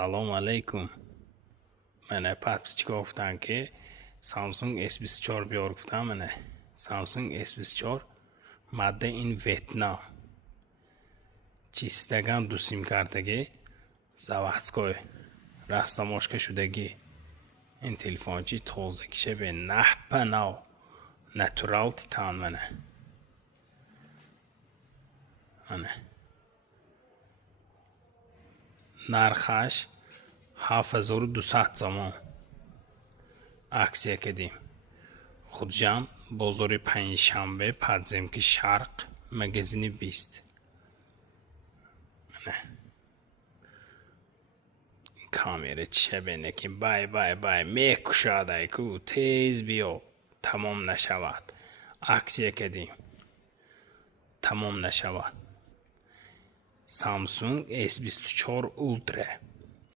سلام علیکم. من پس گفتن که سامسونگ S24 بیار. گفتم من سامسونگ S24 ماده این ویتنا چیستگان دو سیم کارتگی заводской растаможка шудагӣ این телефончи тозагиша бе наҳпа нав натурал титан мана нархаш 7200 сомон. аксия кардем. худжам бозори панҷшанбе подземки шарқ магазини 20. камера чиша бене ки бай мекушадай ку тез биё тамом нашавад. аксия кардем тамом нашавад. Samsung S24 Ultra